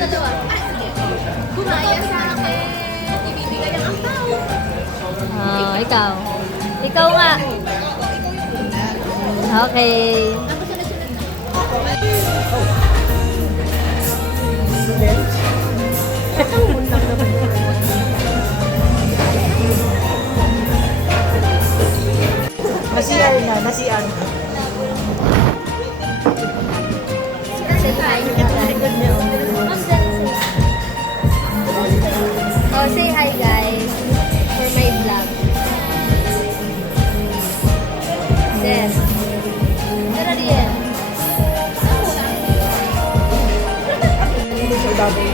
dalawa. Ay, sige. Gumaya sa akin. Ibibigay ang tao. Ikaw. Ikaw nga. Okay. Ako sunod-sunod na. Nasiyan na, nasiyan. Say hi. Oh, say hi guys. For my vlog. Then. Tara riyan. Sa baboy.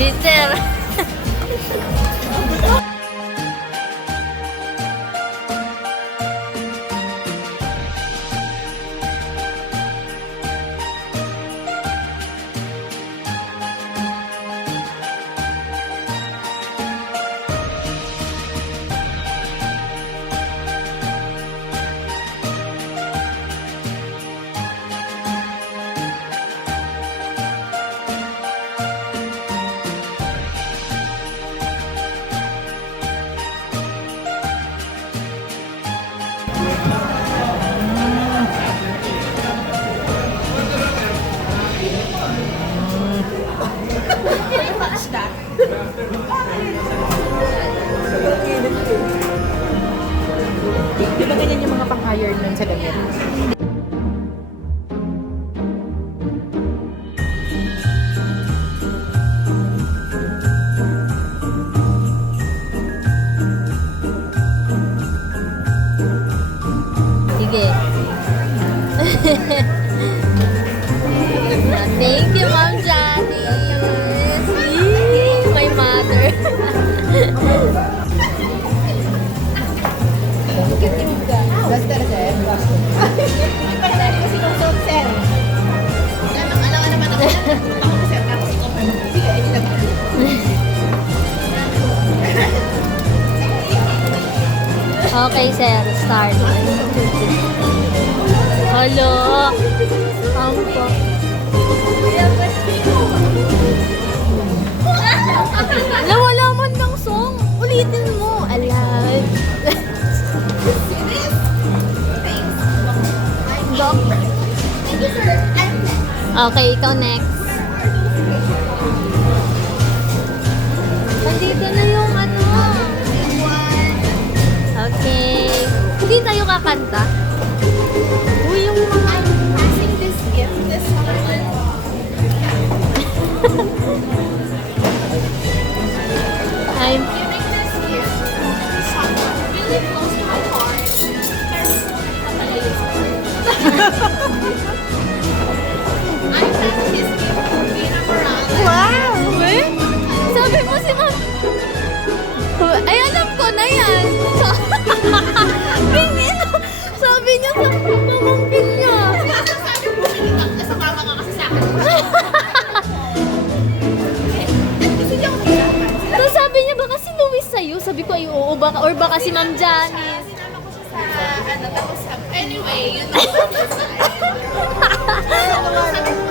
Jitter. Di ba ganyan yung mga pang-hire nun sa damit? Sige. Thank you, Ma'am Janice. My mother. Basta na sir. Pagkakali ko sinusot sir. Alam naman ako. Ako kasi ako ikaw pa. Sige, hindi na ba? Okay, sir. Start. Hello. Ampo. Wala man ng song. Ulitin mo. Alam. Thank you, sir. Okay, ikaw next. Nandito na yung ano. Okay. Hindi tayo kakanta. Uy, yung mga... I'm passing this gift, this one. I'm... Giving this gift to someone really close to my heart. I'm passing this gift to Vina Morales. Wow! Eh? Sabi mo si Ma'am... Ay, alam ko na yan. Pingin. Sabi niya sa pamangkin niya. Sabi mo, sa mama ka kasi sa akin. Gusto niyo ako mag-aral. So sabi niya, baka si Luis sa'yo. Sabi ko, ay oo, baka, or baka si Ma'am Janice. Sinama ko siya sa, tapos sabi, anyway, yun na. Sabi ko sa kanya,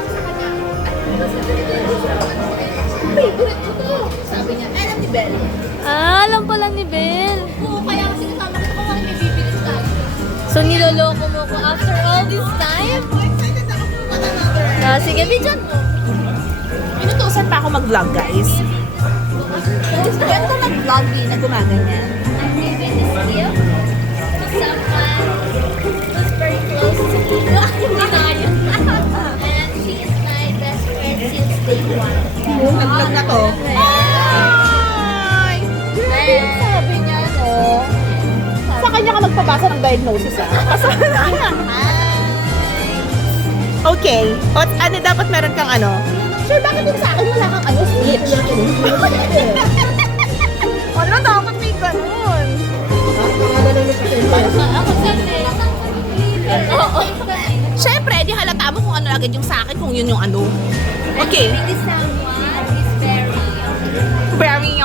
favorite ko to. Sabi niya, alam ni Belle. Alam pala ni Belle. Oo, kaya kasi kasama ko kung ano may bibili tayo. So niloloko mo ko after all this time? Excited ako kung another. Sige, bidyan mo. Inutusan pa ako mag-vlog, guys. Ganda mag-vlog din na gumaganyan. I'm giving this gift to someone who's very close to me. Hindi na yun. And she is my best friend since day one. Nag-vlog na to. Ay! Sabi niya, no? Sa kanya ka nagpabasa ng diagnosis Okay. O, ano, dapat meron kang ano? Sir, bakit din sa akin wala kang ano, speech? Wala, dapat may ganun. Ako sir, oo. Siyempre, di halata mo kung ano agad yung sa akin, kung yun yung ano. Okay. This someone is Very,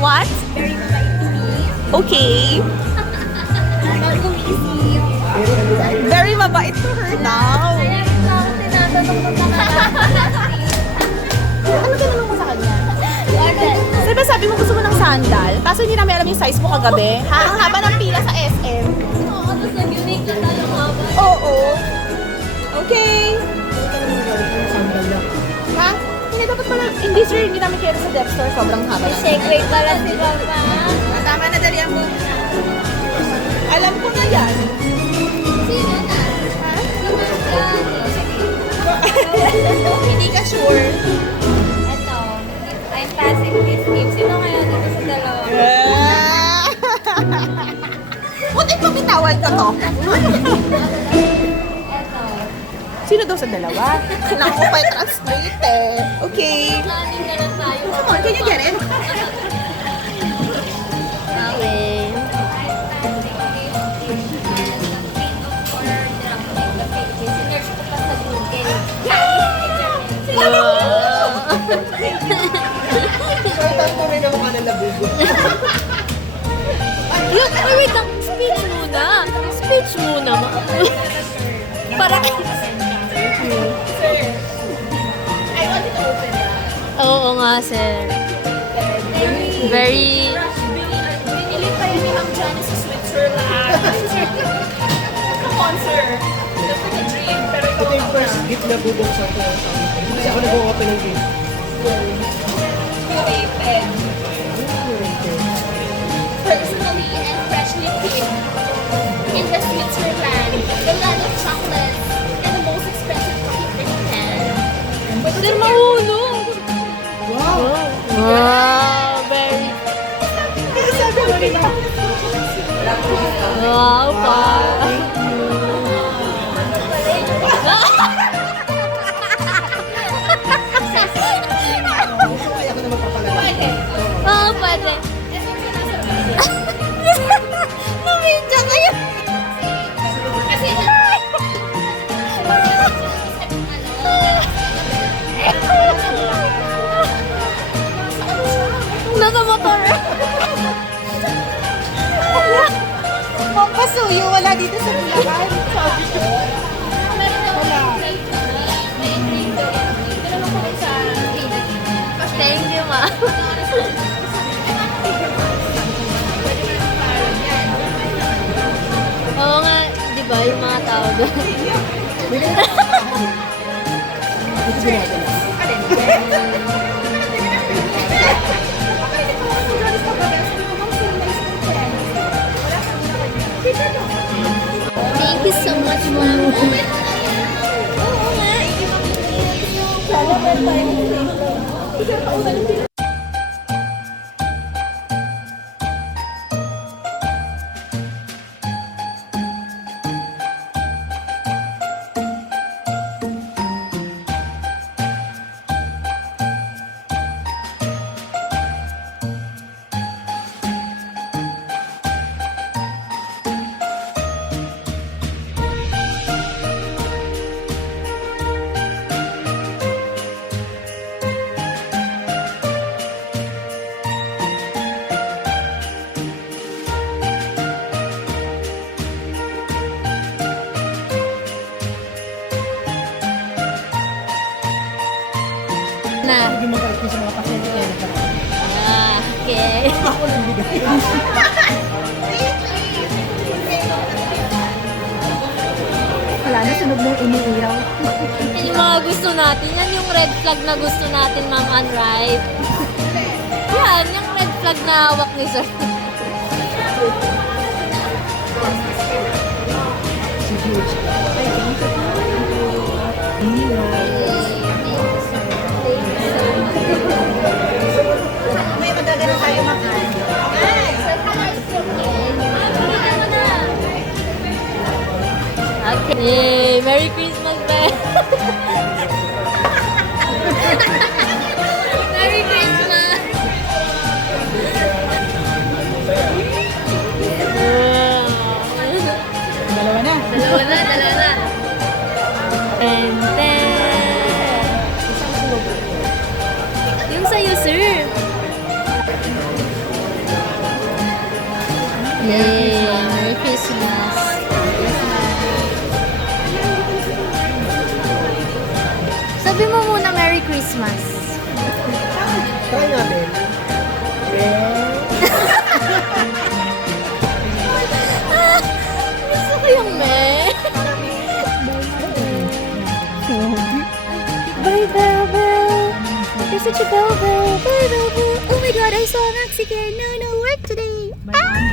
what? very mabait to me. Okay. Mag-umisip. Very mabait to her now. Kaya rin ako tinatanong ng mga Ano tinanong mo sa kanya? Order. Diba sabi mo gusto mo ng sandal? Kaso hindi namin alam yung size mo kagabi. Ha? Ang haba ng pila sa SM. Oo, tapos nag-make na tayo haba. Oo. Okay. Ha? Hindi dapat pala. Hindi sir, hindi namin kaya sa depth store. Sobrang haba May lang. segue pala si Papa. Tama na, dalihan mo. Alam ko na yan. Sino na? Ha? Hindi ka sure. Ito, I'm passing this gift. Sino kaya dito sa dalawa? Buti pakitawan ka to. Ito. Sino daw sa dalawa? Naku, pa translate eh. Okay. Planning na lang tayo. Come on, can you get it? Okay. Yun, wait lang. Speech muna. Speech muna. Para Oo nga, sir. Very... Binili pa yun ni Ma'am Johnny sa Switzerland. Come on, sir. That's like a dream. Pero ikaw Ito yung first gift na bubuksan ko. Kasi ako nag-open ng gift. curated. Personally and freshly picked in the Switzerland, the land of chocolates, and the most expensive coffee in Japan. Sir, mahulog! Wow! Wow, very... Wow, pa! Oo, pwede. Namidya kayo! Kasi Nasa motor. Pampasuyo, wala dito sa Bulacan. Sabi ko. Thank you, ma. Oo nga, di ba, yung mga tao doon. Ito ginagawa. Thank you so much, ma'am. Oo nga. Na. Hindi mag-alki sa mga pasyente kaya nagkaroon. Ah, okay. Ako lang bigay. Wala na, sunog na yung umiiraw. Yan yung mga gusto natin. Yan yung red flag na gusto natin, Ma'am Ann, right? Yan, yung red flag na hawak ni Sir. Si George. May magagano tayo makain. Merry Christmas! Dalawa na. Dalawa na. And then... Yung sa'yo, sir. Yay! Merry Christmas! Sabi mo muna Merry Christmas. Try natin. Gusto ko yung me. Bye, Bell Bell. You're such a Bell Bell. Bye, Bell Bell. Oh my God, I saw Maxi again. No work today. Ah!